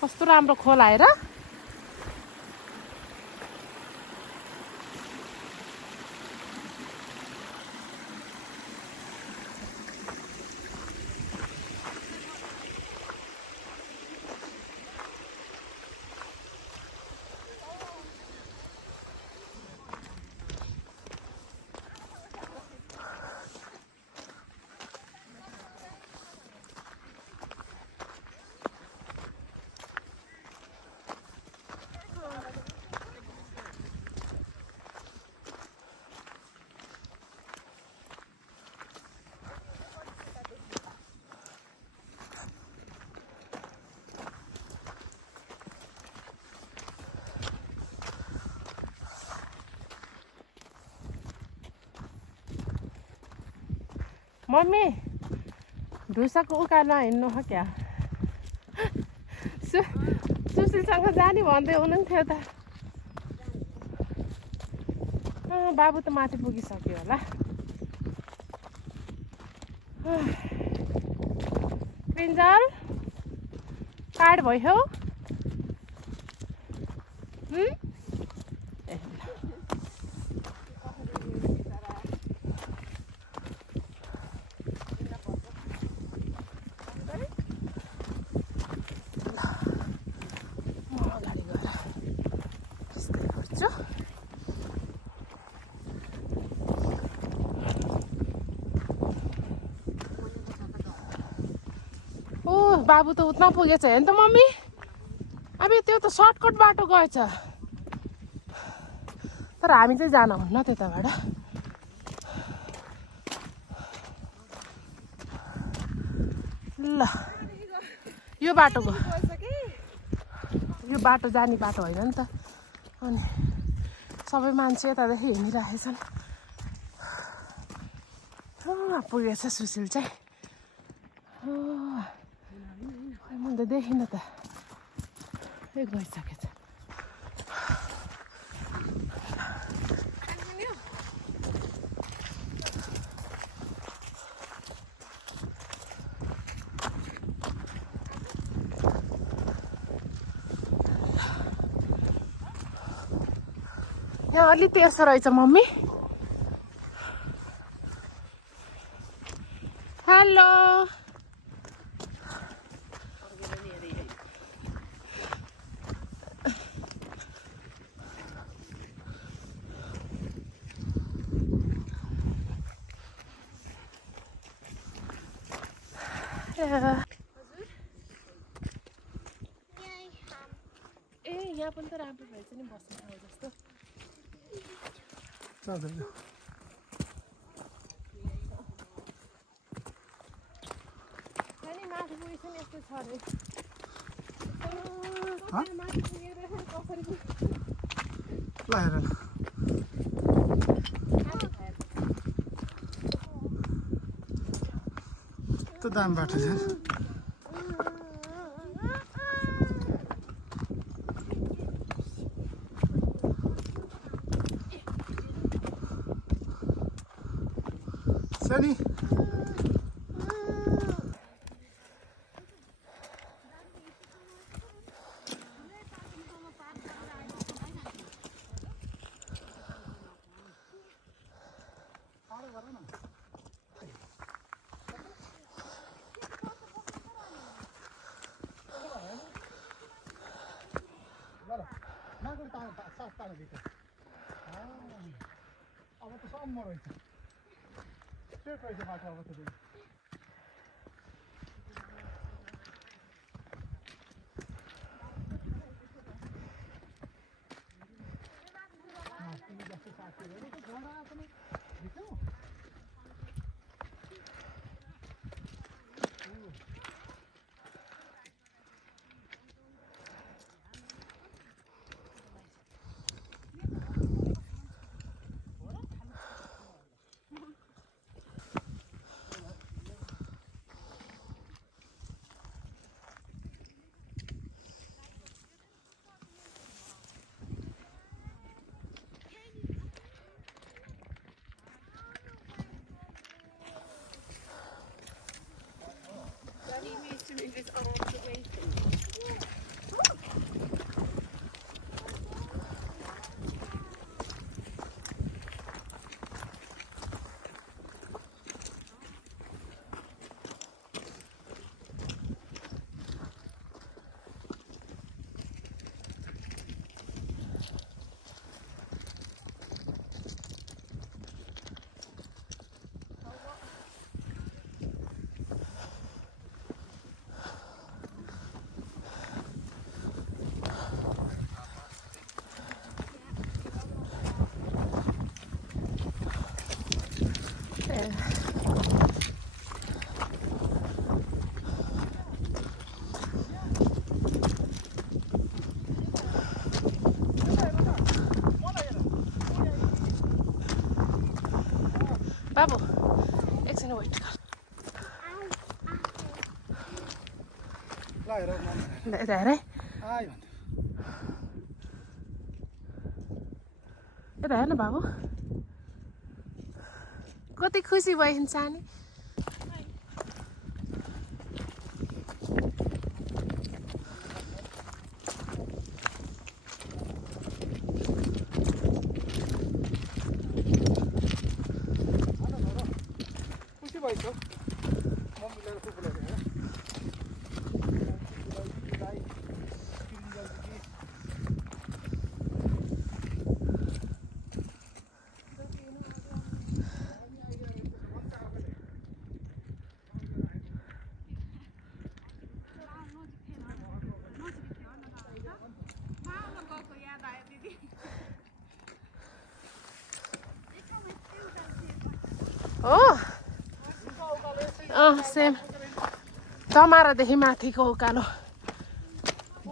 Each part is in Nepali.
कस्तो राम्रो खोला हेर। मम्मी ढुसाको उकालो हिँड्नु हो क्या? सुशीलसँग जाने भन्दै हुनुहुन्थ्यो त। बाबु त माथि पुगिसक्यो होला। पिन्जल काट भयो। बाबु त उतना पुगेछ हेर्नु त मम्मी। अब त्यो त सर्टकट बाटो गएछ, तर हामी चाहिँ जान हुन्न त्यताबाट। ल यो बाटो गयो, यो बाटो जाने बाटो होइन नि त। अनि सबै मान्छे यतादेखि हिँडिरहेछन्। पुगेछ सुशील चाहिँ। मैले देखिनँ त, गइसकेछ। यहाँ अलि त्यस्तो रहेछ मम्मी। हेलो ए यहाँ पनि त राम्रो भएछ नि बस्नु ठाउँ जस्तो। माथि पुगेछ नि यस्तो छ अरे। माथि पुगेर कसरी त दाम बाटो छ। सनी अब त सम्म रहेछ। स्ट्रेट रहेछ बाटो अब त। ल हेर यता हेर है आइ भन्नु यता हेर न बाबु कति खुसी भयो इन्सानी खुसी भइसक्यो मम्मीलाई कुकुरलाई हेर हो सेम टमारादेखि माथिको उकालो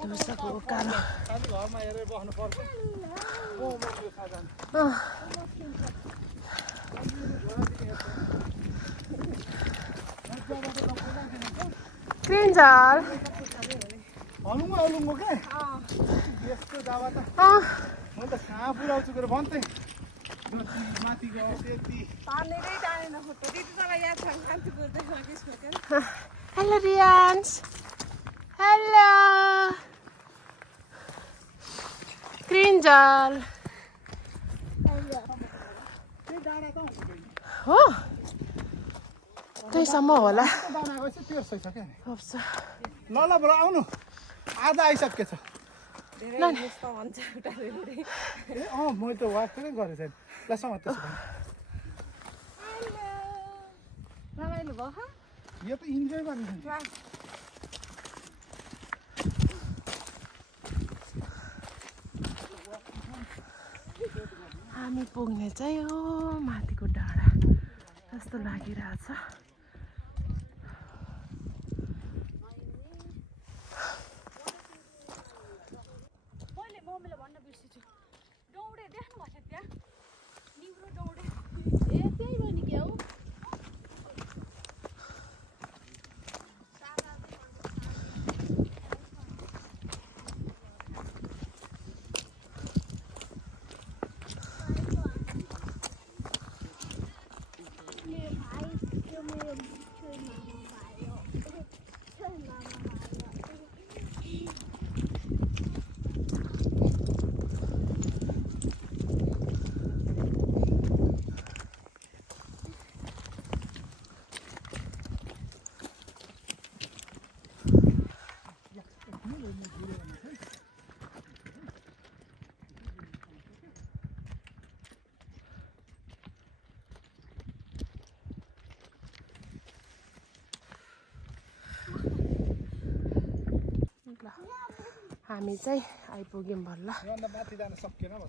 दुसको उकालो खाली घरमा हेरेर बस्नु पर्छ क्रिन्जल हलुङ्गो के यस्तो जाबा त म त कहाँ पुऱ्याउँछु गरेर भन्थेँ माथि गयो त्यति हेलो रियान्स हेलो क्रिन्जल हो त्यहीसम्म होला ल बरु आउनु आधा आइसकेछ ए म त वाक्कै गरेँ छैन ल समात रमाइलो भयो यो त इन्जोय गर्ने हामी पुग्ने चाहिँ हो माथिको डाँडा जस्तो लागिरहेछ हामी चाहिँ आइपुग्यौँ बल्ल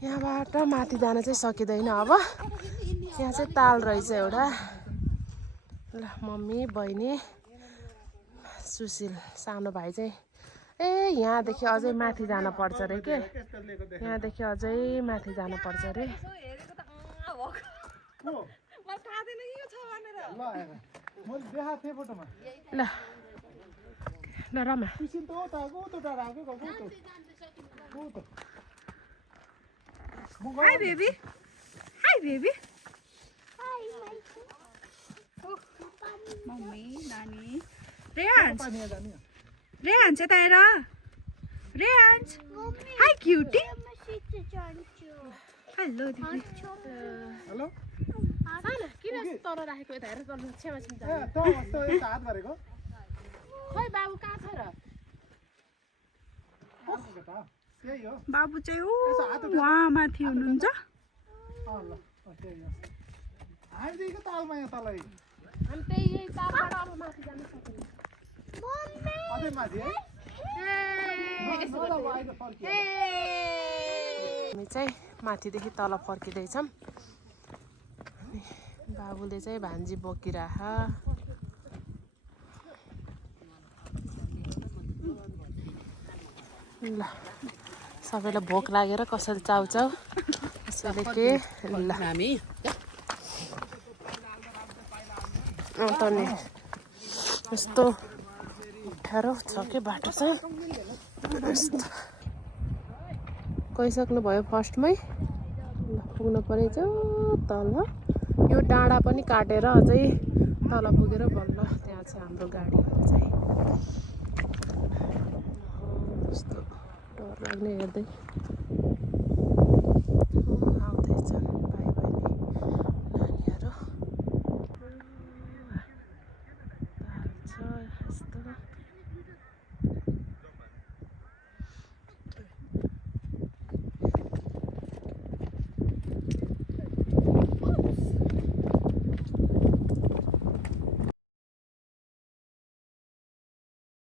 यहाँबाट माथि जान चाहिँ सकिँदैन अब यहाँ चाहिँ ताल रहेछ एउटा ल मम्मी बहिनी सुशील सानो भाइ चाहिँ ए यहाँदेखि अझै माथि जानु पर्छ अरे के यहाँदेखि अझै माथि जानु पर्छ अरे ल ल Rama Hi baby. Hi baby. Hi. Mommy, Nani. Reyans. Reyans, it's Tyra. Reyans. Hi cutie. Hello Didi. Hello सानो किन तर राखेको यता हेर तल छेमा छिम ए त कस्तो यस्तो हात गरेको खै बाबु कहाँ छ र त्यही हो बाबु चाहिँ वहाँ माथि हुनुहुन्छ ल त्यही हो हामीदेखिको तालमा यहाँ तलै हामी त्यही तालबाट अब माथि जान सकिन्छ अझै माथि है हामी चाहिँ माथिदेखि तल फर्किँदैछौँ बाबुले चाहिँ भान्जी बोकिराख ल सबैलाई भोक लागेर कसरी चाउचाउ कसैले के ल हामी यस्तो अप्ठ्यारो छ के बाटो चाहिँ गइसक्नु भयो फर्स्टमै पुग्नु परेछ तल यो डाँडा पनि काटेर अझै तल पुगेर बल्ल त्यहाँ चाहिँ हाम्रो गाडीहरू चाहिँ कस्तो डर लाग्ने हेर्दै